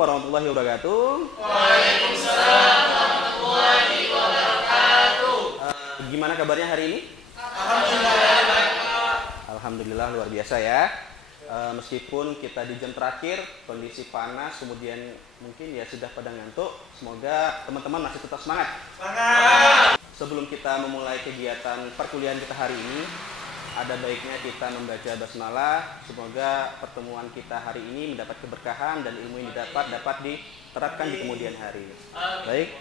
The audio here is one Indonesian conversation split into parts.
warahmatullahi wabarakatuh. Waalaikumsalam warahmatullahi wabarakatuh. Gimana kabarnya hari ini? Alhamdulillah baik. Alhamdulillah luar biasa ya. Meskipun kita di jam terakhir kondisi panas, kemudian mungkin ya sudah pada ngantuk, semoga teman-teman masih tetap semangat. Semangat. Sebelum kita memulai kegiatan perkuliahan kita hari ini, ada baiknya kita membaca basmalah. Semoga pertemuan kita hari ini mendapat keberkahan dan ilmu yang dapat diterapkan di kemudian hari. Baik,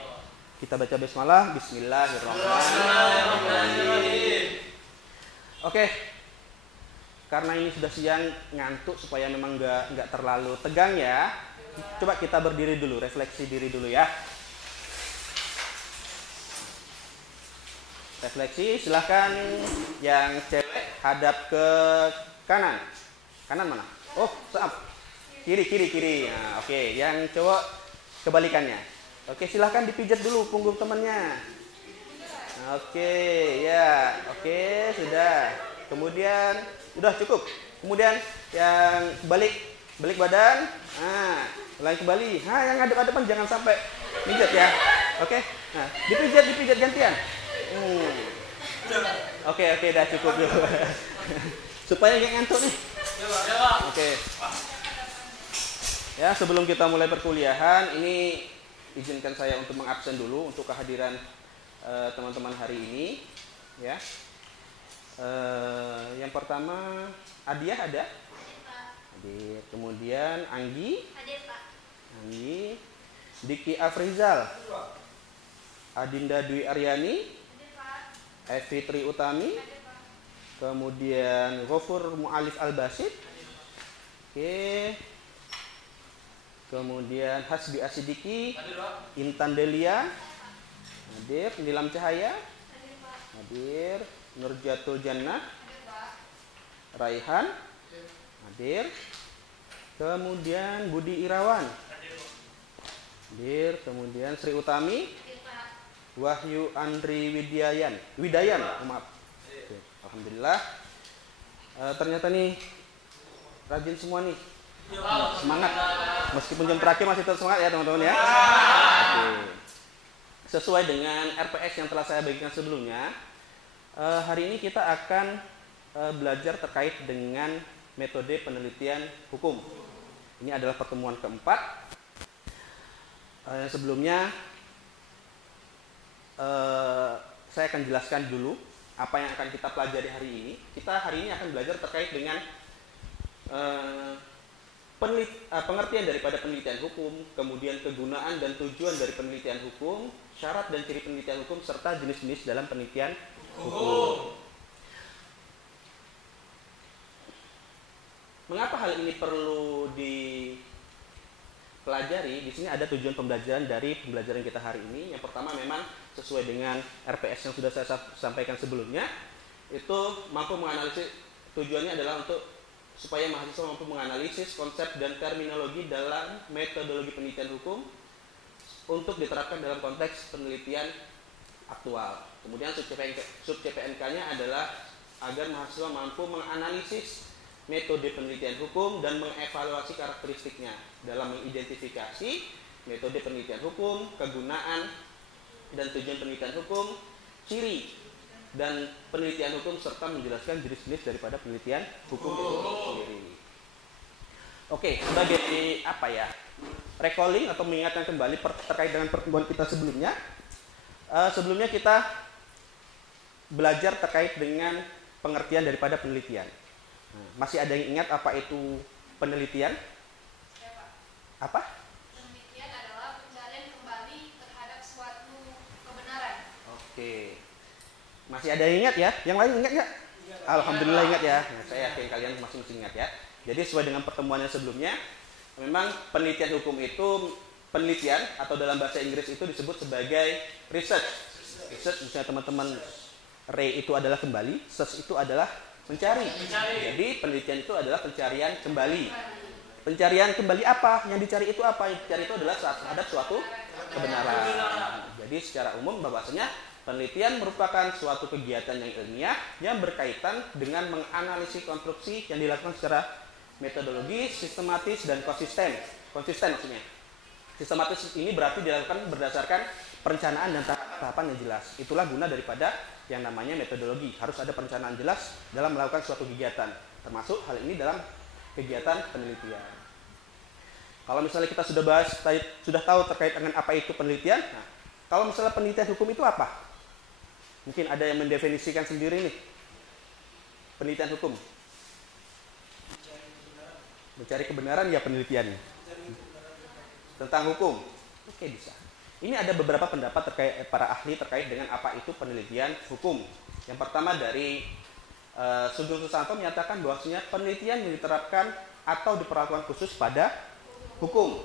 kita baca basmalah. Bismillahirrahmanirrahim. Oke, karena ini sudah siang, ngantuk, supaya memang nggak terlalu tegang ya. Coba kita berdiri dulu, refleksi diri dulu ya. Refleksi, silahkan yang cewek hadap ke kanan. Kanan mana? Oh, maaf. Kiri. Nah, oke. Yang cowok kebalikannya. Oke, silahkan dipijat dulu punggung temannya. Oke, ya. Oke, sudah. Kemudian, udah cukup. Kemudian yang balik badan. Nah, ulangi kembali. Nah, yang ngadep-ngadepan jangan sampai pijat ya. Oke. Nah, dipijat gantian. Oke, dah cukup dulu. Supaya nggak ngantuk nih. Oke. Ya, sebelum kita mulai perkuliahan, ini izinkan saya untuk mengabsen dulu untuk kehadiran teman-teman hari ini. Ya. Yang pertama, Adiah ada? Hadir. Kemudian Anggi? Hadir, Pak. Anggi. Diki Afrizal? Adinda Dwi Aryani? Hadir, Pak. Evi Tri Utami? Hadir, Pak. Kemudian Ghafur Mu'alif Al-Basid? Oke. Kemudian Hasbi Asidiki? Intan Delia? Hadir. Nilam Cahaya? Hadir, Pak. Hadir. Nurjatul Jannah? Hadir, Pak. Raihan? Hadir. Kemudian Budi Irawan? Hadir. Kemudian Sri Utami? Hadir, Pak. Wahyu Andri Widayan, maaf. Oke, alhamdulillah. Ternyata nih rajin semua nih. Semangat. Meskipun jam terakhir masih tetap semangat ya teman-teman ya. Oke. Sesuai dengan RPS yang telah saya bagikan sebelumnya, hari ini kita akan belajar terkait dengan metode penelitian hukum. Ini adalah pertemuan keempat. Sebelumnya saya akan jelaskan dulu apa yang akan kita pelajari hari ini. Kita hari ini akan belajar terkait dengan pengertian daripada penelitian hukum, kemudian kegunaan dan tujuan dari penelitian hukum, syarat dan ciri penelitian hukum, serta jenis-jenis dalam penelitian hukum. Mengapa hal ini perlu dipelajari? Di sini ada tujuan pembelajaran dari pembelajaran kita hari ini. Yang pertama memang sesuai dengan RPS yang sudah saya sampaikan sebelumnya, itu mampu menganalisis. Tujuannya adalah supaya mahasiswa mampu menganalisis konsep dan terminologi dalam metodologi penelitian hukum untuk diterapkan dalam konteks penelitian aktual. Kemudian sub CPNK-nya adalah agar mahasiswa mampu menganalisis metode penelitian hukum dan mengevaluasi karakteristiknya dalam mengidentifikasi metode penelitian hukum, kegunaan dan tujuan penelitian hukum, ciri dan penelitian hukum, serta menjelaskan jenis-jenis daripada penelitian hukum itu sendiri. Oke, sebagai apa ya? Recalling atau mengingatkan kembali terkait dengan pertemuan kita sebelumnya. Sebelumnya kita belajar terkait dengan pengertian daripada penelitian. Masih ada yang ingat apa itu penelitian? Ya, Pak. Apa? Penelitian adalah pencarian kembali terhadap suatu kebenaran. Oke. Masih ada yang ingat ya? Yang lain ingat nggak? Alhamdulillah ingat ya. Nah, saya yakin kalian masih ingat ya. Jadi sesuai dengan pertemuan yang sebelumnya, memang penelitian hukum itu penelitian atau dalam bahasa Inggris itu disebut sebagai research. Research misalnya teman-teman itu adalah kembali, search itu adalah mencari. Jadi penelitian itu adalah pencarian kembali. Pencarian kembali apa? Yang dicari itu apa? Yang dicari itu adalah terhadap suatu kebenaran. Jadi secara umum bahwasanya penelitian merupakan suatu kegiatan yang ilmiah yang berkaitan dengan menganalisis konstruksi yang dilakukan secara metodologis, sistematis dan konsisten. Konsisten maksudnya. Sistematis ini berarti dilakukan berdasarkan perencanaan dan tahapan yang jelas. Itulah guna daripada yang namanya metodologi. Harus ada perencanaan jelas dalam melakukan suatu kegiatan, termasuk hal ini dalam kegiatan penelitian. Kalau misalnya kita sudah tahu terkait dengan apa itu penelitian, nah, kalau misalnya penelitian hukum itu apa? Mungkin ada yang mendefinisikan sendiri nih. Penelitian hukum. Mencari kebenaran ya penelitiannya. Tentang hukum. Oke, bisa. Ini ada beberapa pendapat terkait para ahli terkait dengan apa itu penelitian hukum. Yang pertama dari Sugeng Susanto menyatakan bahwasanya penelitian yang diterapkan atau diperlakukan khusus pada hukum.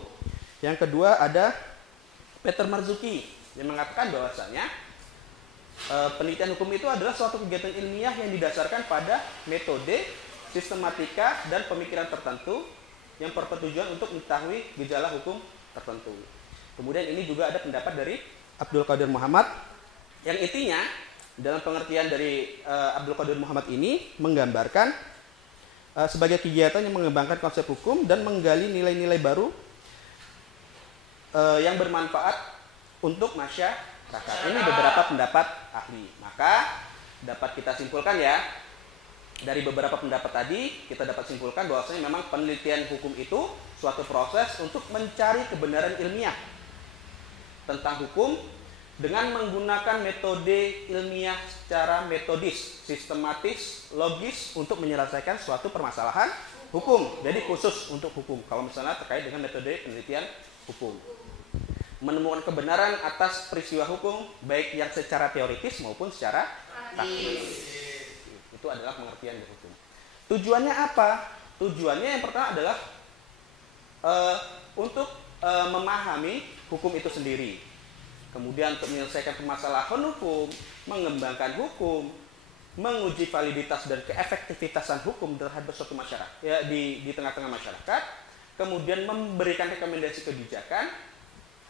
Yang kedua ada Peter Marzuki yang mengatakan bahwasanya penelitian hukum itu adalah suatu kegiatan ilmiah yang didasarkan pada metode, sistematika, dan pemikiran tertentu yang bertujuan untuk mengetahui gejala hukum tertentu. Kemudian ini juga ada pendapat dari Abdul Qadir Muhammad yang intinya dalam pengertian dari Abdul Qadir Muhammad ini menggambarkan sebagai kegiatan yang mengembangkan konsep hukum dan menggali nilai-nilai baru yang bermanfaat untuk masyarakat. Ini beberapa pendapat ahli. Maka dapat kita simpulkan ya, dari beberapa pendapat tadi kita dapat simpulkan bahwasanya memang penelitian hukum itu suatu proses untuk mencari kebenaran ilmiah tentang hukum dengan menggunakan metode ilmiah secara metodis, sistematis, logis untuk menyelesaikan suatu permasalahan hukum. Jadi khusus untuk hukum. Kalau misalnya terkait dengan metode penelitian hukum, menemukan kebenaran atas peristiwa hukum baik yang secara teoritis maupun secara praktis. Itu adalah pengertian dari hukum. Tujuannya apa? Tujuannya yang pertama adalah untuk memahami hukum itu sendiri. Kemudian untuk menyelesaikan permasalahan hukum, mengembangkan hukum, menguji validitas dan keefektivitasan hukum terhadap suatu masyarakat ya, di tengah-tengah masyarakat. Kemudian memberikan rekomendasi kebijakan.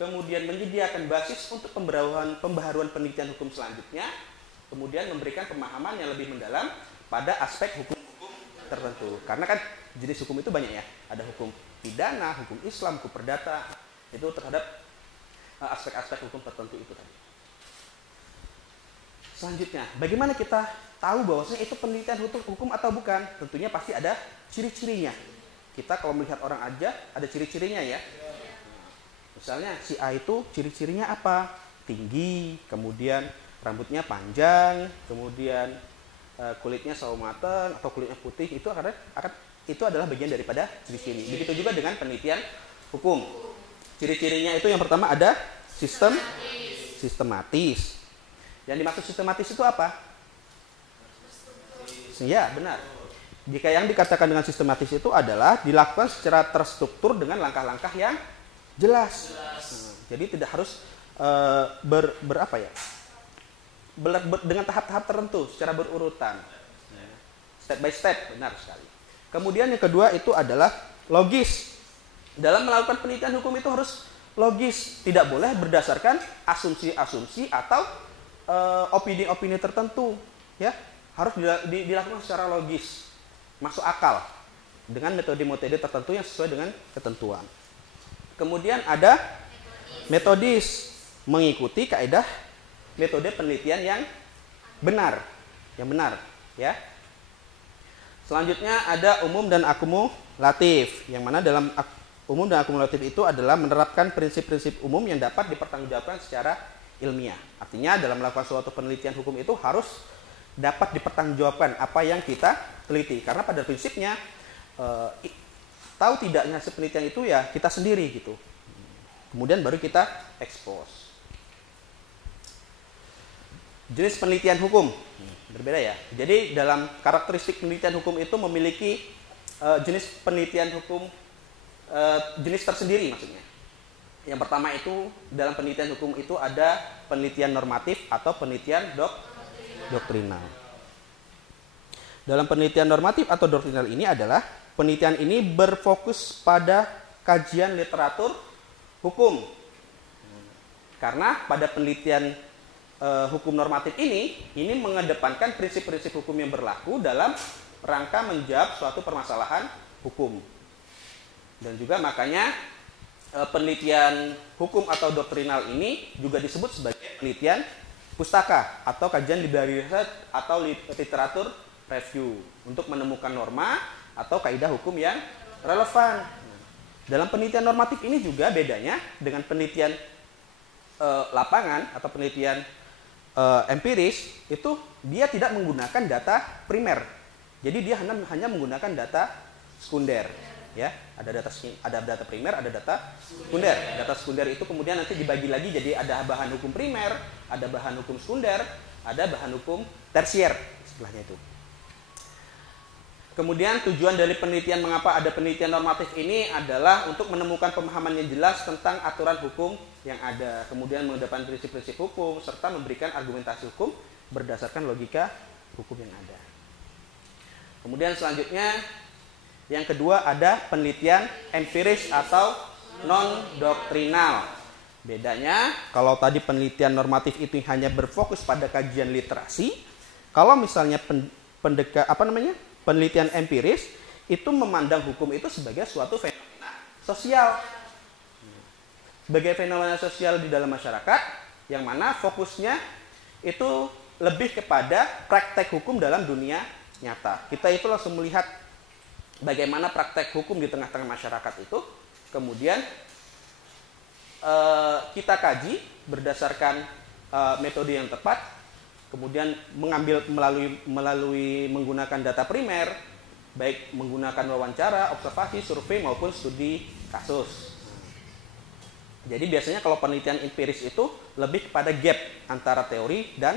Kemudian menyediakan basis untuk pembaharuan penelitian hukum selanjutnya. Kemudian memberikan pemahaman yang lebih mendalam pada aspek hukum-hukum tertentu. Karena kan jenis hukum itu banyak ya. Ada hukum pidana, hukum Islam, hukum perdata. Itu terhadap aspek-aspek hukum tertentu itu tadi. Selanjutnya, bagaimana kita tahu bahwasanya itu penelitian hukum atau bukan? Tentunya pasti ada ciri-cirinya. Kita kalau melihat orang aja ada ciri-cirinya ya. Misalnya si A itu ciri-cirinya apa? Tinggi, kemudian rambutnya panjang, kemudian kulitnya sawo mateng atau kulitnya putih, itu itu adalah bagian daripada ciri-ciri. Begitu juga dengan penelitian hukum. Ciri-cirinya itu yang pertama ada sistematis. Yang dimaksud sistematis itu apa? Ya, benar. Jika yang dikatakan dengan sistematis itu adalah dilakukan secara terstruktur dengan langkah-langkah yang jelas. Jadi tidak harus dengan tahap-tahap tertentu secara berurutan. Step by step, benar sekali. Kemudian yang kedua itu adalah logis. Dalam melakukan penelitian hukum itu harus logis, tidak boleh berdasarkan asumsi-asumsi atau opini-opini tertentu, ya. Harus dilakukan secara logis, masuk akal dengan metode-metode tertentu yang sesuai dengan ketentuan. Kemudian ada metodis, mengikuti kaidah metode penelitian yang benar, ya. Selanjutnya ada umum dan akumulatif, yang mana dalam umum dan akumulatif itu adalah menerapkan prinsip-prinsip umum yang dapat dipertanggungjawabkan secara ilmiah. Artinya dalam melakukan suatu penelitian hukum itu harus dapat dipertanggungjawabkan apa yang kita teliti. Karena pada prinsipnya tahu tidaknya hasil penelitian itu ya kita sendiri gitu. Kemudian baru kita expose. Jenis penelitian hukum berbeda ya. Jadi dalam karakteristik penelitian hukum itu memiliki jenis penelitian hukum jenis tersendiri maksudnya. Yang pertama itu dalam penelitian hukum itu ada penelitian normatif atau penelitian doktrinal. Dalam penelitian normatif atau doktrinal ini adalah penelitian ini berfokus pada kajian literatur hukum. Karena pada penelitian hukum normatif ini mengedepankan prinsip-prinsip hukum yang berlaku dalam rangka menjawab suatu permasalahan hukum. Dan juga makanya penelitian hukum atau doktrinal ini juga disebut sebagai penelitian pustaka atau kajian library research atau literatur review untuk menemukan norma atau kaidah hukum yang relevan. Dalam penelitian normatif ini juga bedanya dengan penelitian lapangan atau penelitian empiris, itu dia tidak menggunakan data primer. Jadi dia hanya menggunakan data sekunder. Ya, ada data primer, ada data sekunder. Data sekunder itu kemudian nanti dibagi lagi jadi ada bahan hukum primer, ada bahan hukum sekunder, ada bahan hukum tersier istilahnya itu. Kemudian tujuan dari penelitian, mengapa ada penelitian normatif ini adalah untuk menemukan pemahaman yang jelas tentang aturan hukum yang ada, kemudian menghadapkan prinsip-prinsip hukum serta memberikan argumentasi hukum berdasarkan logika hukum yang ada. Kemudian selanjutnya yang kedua ada penelitian empiris atau non-doktrinal. Bedanya, kalau tadi penelitian normatif itu hanya berfokus pada kajian literasi, kalau misalnya penelitian empiris itu memandang hukum itu sebagai suatu fenomena sosial. Sebagai fenomena sosial di dalam masyarakat, yang mana fokusnya itu lebih kepada praktek hukum dalam dunia nyata. Kita itu langsung melihat bagaimana praktek hukum di tengah-tengah masyarakat itu, kemudian kita kaji berdasarkan metode yang tepat, kemudian mengambil melalui menggunakan data primer, baik menggunakan wawancara, observasi, survei maupun studi kasus. Jadi biasanya kalau penelitian empiris itu lebih kepada gap antara teori dan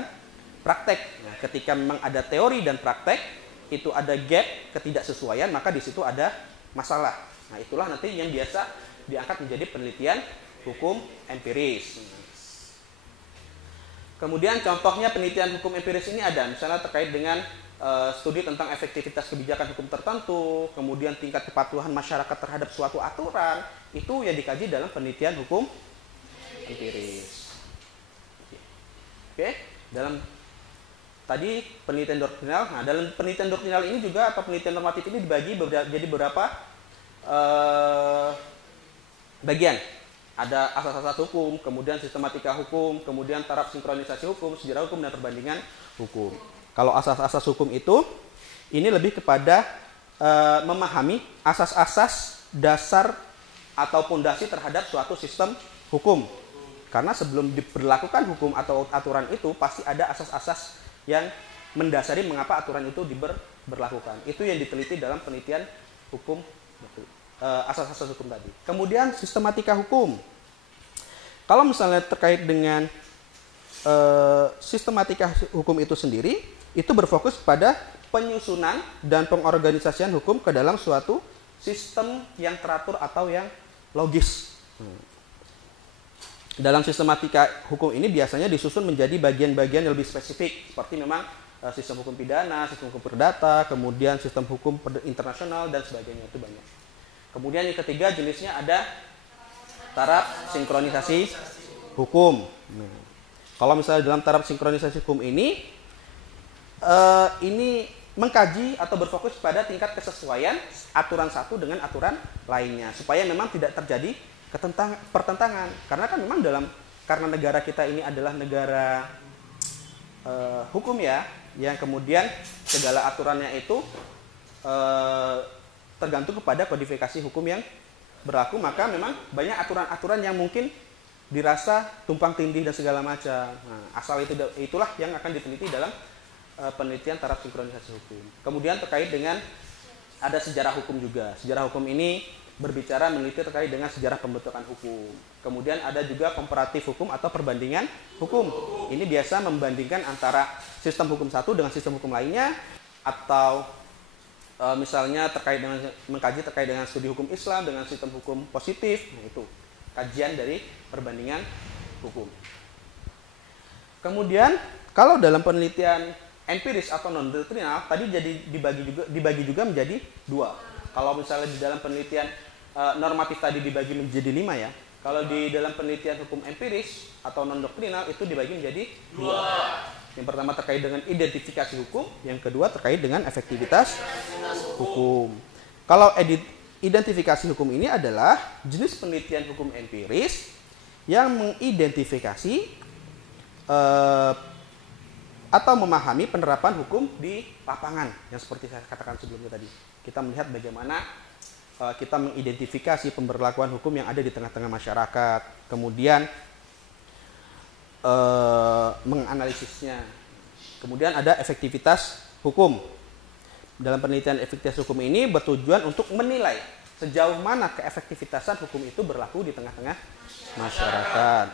praktek. Nah, ketika memang ada teori dan praktek, itu ada gap ketidaksesuaian, maka di situ ada masalah. Nah, itulah nanti yang biasa diangkat menjadi penelitian hukum empiris. Kemudian contohnya penelitian hukum empiris ini ada misalnya terkait dengan studi tentang efektivitas kebijakan hukum tertentu, kemudian tingkat kepatuhan masyarakat terhadap suatu aturan, itu yang dikaji dalam penelitian hukum empiris. Oke, dalam tadi penelitian doktrinal. Nah, dalam penelitian doktrinal ini juga atau penelitian normatif ini dibagi jadi beberapa bagian. Ada asas-asas hukum, kemudian sistematika hukum, kemudian taraf sinkronisasi hukum, sejarah hukum, dan perbandingan hukum. Kalau asas-asas hukum itu, ini lebih kepada memahami asas-asas dasar atau pondasi terhadap suatu sistem hukum. Karena sebelum diberlakukan hukum atau aturan itu, pasti ada asas-asas yang mendasari mengapa aturan itu diberlakukan. Itu yang diteliti dalam penelitian hukum, asas-asas hukum tadi. Kemudian sistematika hukum. Kalau misalnya terkait dengan sistematika hukum itu sendiri, itu berfokus pada penyusunan dan pengorganisasian hukum ke dalam suatu sistem yang teratur atau yang logis. Dalam sistematika hukum ini biasanya disusun menjadi bagian-bagian yang lebih spesifik, seperti memang sistem hukum pidana, sistem hukum perdata, kemudian sistem hukum internasional, dan sebagainya, itu banyak. Kemudian yang ketiga jenisnya ada taraf sinkronisasi hukum. Kalau misalnya dalam taraf sinkronisasi hukum ini mengkaji atau berfokus pada tingkat kesesuaian aturan satu dengan aturan lainnya, supaya memang tidak terjadi pertentangan. Karena kan memang karena negara kita ini adalah negara hukum ya, yang kemudian segala aturannya itu tergantung kepada kodifikasi hukum yang berlaku, maka memang banyak aturan-aturan yang mungkin dirasa tumpang tindih dan segala macam. Nah, asal itulah yang akan diteliti dalam penelitian taraf sinkronisasi hukum. Kemudian terkait dengan ada sejarah hukum juga. Sejarah hukum ini berbicara meneliti terkait dengan sejarah pembentukan hukum. Kemudian ada juga komparatif hukum atau perbandingan hukum. Ini biasa membandingkan antara sistem hukum satu dengan sistem hukum lainnya, atau misalnya mengkaji terkait dengan studi hukum Islam dengan sistem hukum positif. Nah, itu kajian dari perbandingan hukum. Kemudian kalau dalam penelitian empiris atau non doktrinal tadi jadi dibagi juga menjadi dua. Kalau misalnya di dalam penelitian normatif tadi dibagi menjadi 5 ya. Kalau di dalam penelitian hukum empiris atau non doktrinal itu dibagi menjadi 2. Yang pertama terkait dengan identifikasi hukum, yang kedua terkait dengan efektivitas hukum. Kalau identifikasi hukum ini adalah jenis penelitian hukum empiris yang mengidentifikasi atau memahami penerapan hukum di lapangan, yang seperti saya katakan sebelumnya tadi. Kita melihat bagaimana kita mengidentifikasi pemberlakuan hukum yang ada di tengah-tengah masyarakat, kemudian menganalisisnya. Kemudian ada efektivitas hukum. Dalam penelitian efektivitas hukum ini bertujuan untuk menilai sejauh mana keefektivitasan hukum itu berlaku di tengah-tengah masyarakat.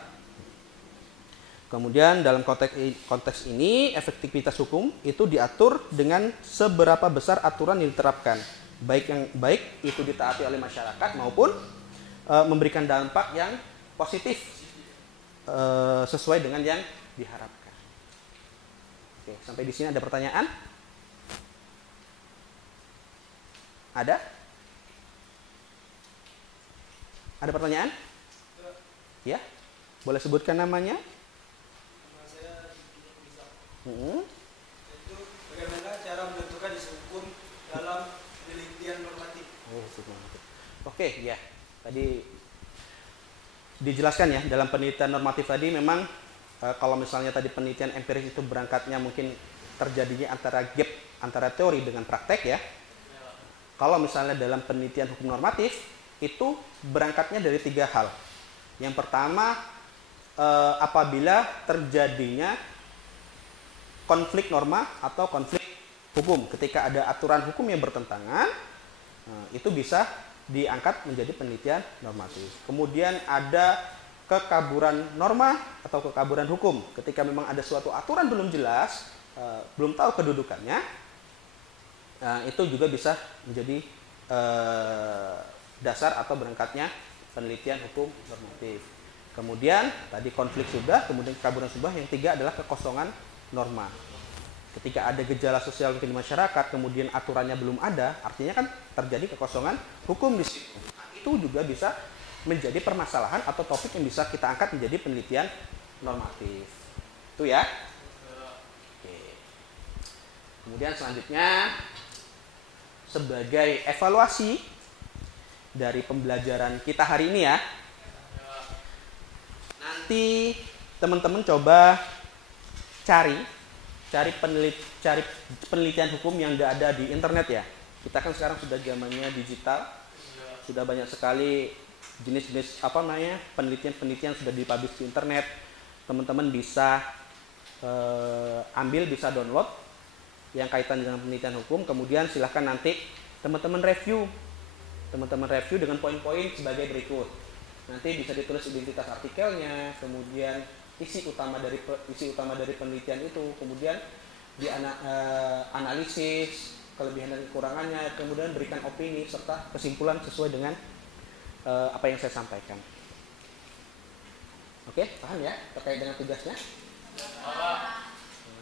Kemudian dalam konteks ini efektivitas hukum itu diatur dengan seberapa besar aturan yang diterapkan, baik itu ditaati oleh masyarakat maupun memberikan dampak yang positif sesuai dengan yang diharapkan. Oke, sampai di sini ada pertanyaan? Ada? Ada pertanyaan? Ya? Boleh sebutkan namanya? Nama saya Bisa. Hmm. Itu bagaimana cara menentukan isu hukum dalam penelitian normatif? Oke, ya. Tadi dijelaskan ya, dalam penelitian normatif tadi memang kalau misalnya tadi penelitian empiris itu berangkatnya mungkin terjadinya gap antara teori dengan praktek ya. Kalau misalnya dalam penelitian hukum normatif itu berangkatnya dari 3 hal. Yang pertama, apabila terjadinya konflik norma atau konflik hukum, ketika ada aturan hukum yang bertentangan, itu bisa diangkat menjadi penelitian normatif. Kemudian ada kekaburan norma atau kekaburan hukum, ketika memang ada suatu aturan belum jelas, belum tahu kedudukannya, itu juga bisa menjadi dasar atau berangkatnya penelitian hukum normatif. Kemudian tadi konflik sudah, kemudian kekaburan sudah, yang 3 adalah kekosongan norma. Ketika ada gejala sosial mungkin di masyarakat, kemudian aturannya belum ada, artinya kan terjadi kekosongan hukum di situ. Itu juga bisa menjadi permasalahan atau topik yang bisa kita angkat menjadi penelitian normatif. Itu ya. Oke. Kemudian selanjutnya, sebagai evaluasi dari pembelajaran kita hari ini ya, nanti teman-teman coba cari penelitian hukum yang ada di internet ya. Kita kan sekarang sudah zamannya digital, sudah banyak sekali jenis-jenis penelitian sudah dipublish di internet. Teman-teman bisa ambil, bisa download yang kaitan dengan penelitian hukum. Kemudian silahkan nanti teman-teman review dengan poin-poin sebagai berikut. Nanti bisa ditulis identitas artikelnya, kemudian isi utama dari penelitian itu, kemudian dianalisis kelebihan dan kekurangannya, kemudian berikan opini serta kesimpulan sesuai dengan apa yang saya sampaikan. Oke, paham ya terkait dengan tugasnya?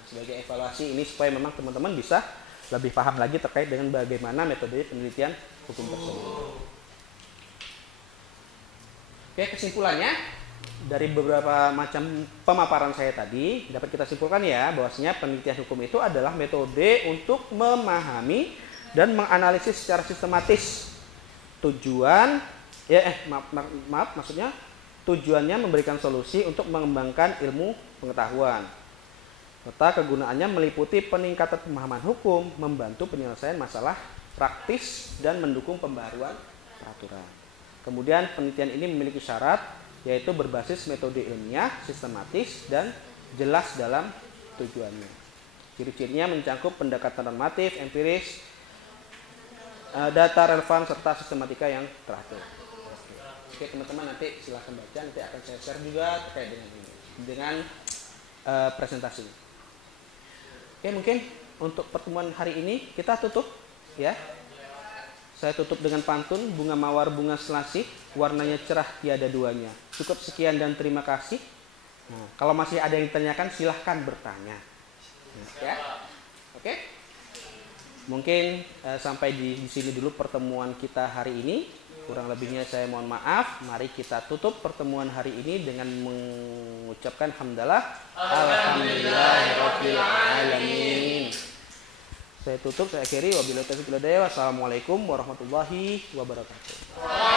Sebagai evaluasi ini supaya memang teman-teman bisa lebih paham lagi terkait dengan bagaimana metode penelitian hukum tersebut. Oke, kesimpulannya dari beberapa macam pemaparan saya tadi dapat kita simpulkan ya bahwasanya penelitian hukum itu adalah metode untuk memahami dan menganalisis secara sistematis tujuannya memberikan solusi untuk mengembangkan ilmu pengetahuan. Serta kegunaannya meliputi peningkatan pemahaman hukum, membantu penyelesaian masalah praktis dan mendukung pembaharuan peraturan. Kemudian penelitian ini memiliki syarat yaitu berbasis metode ilmiah, sistematis dan jelas dalam tujuannya. Ciri-cirinya mencakup pendekatan normatif, empiris, data relevan serta sistematika yang teratur. Oke, teman-teman nanti silahkan baca, nanti akan saya share juga terkait dengan ini, dengan presentasi. Oke, mungkin untuk pertemuan hari ini kita tutup ya. Saya tutup dengan pantun, bunga mawar bunga selasih, warnanya cerah tiada duanya. Cukup sekian dan terima kasih. Nah, kalau masih ada yang ditanyakan silahkan bertanya. Ya, oke. Mungkin sampai di sini dulu pertemuan kita hari ini. Kurang lebihnya saya mohon maaf. Mari kita tutup pertemuan hari ini dengan mengucapkan hamdalah. Alhamdulillahirabbil alamin. Saya Saya tutup, saya akhiri. Wabillahi taufiq wal hidayah. Wassalamualaikum warahmatullahi wabarakatuh.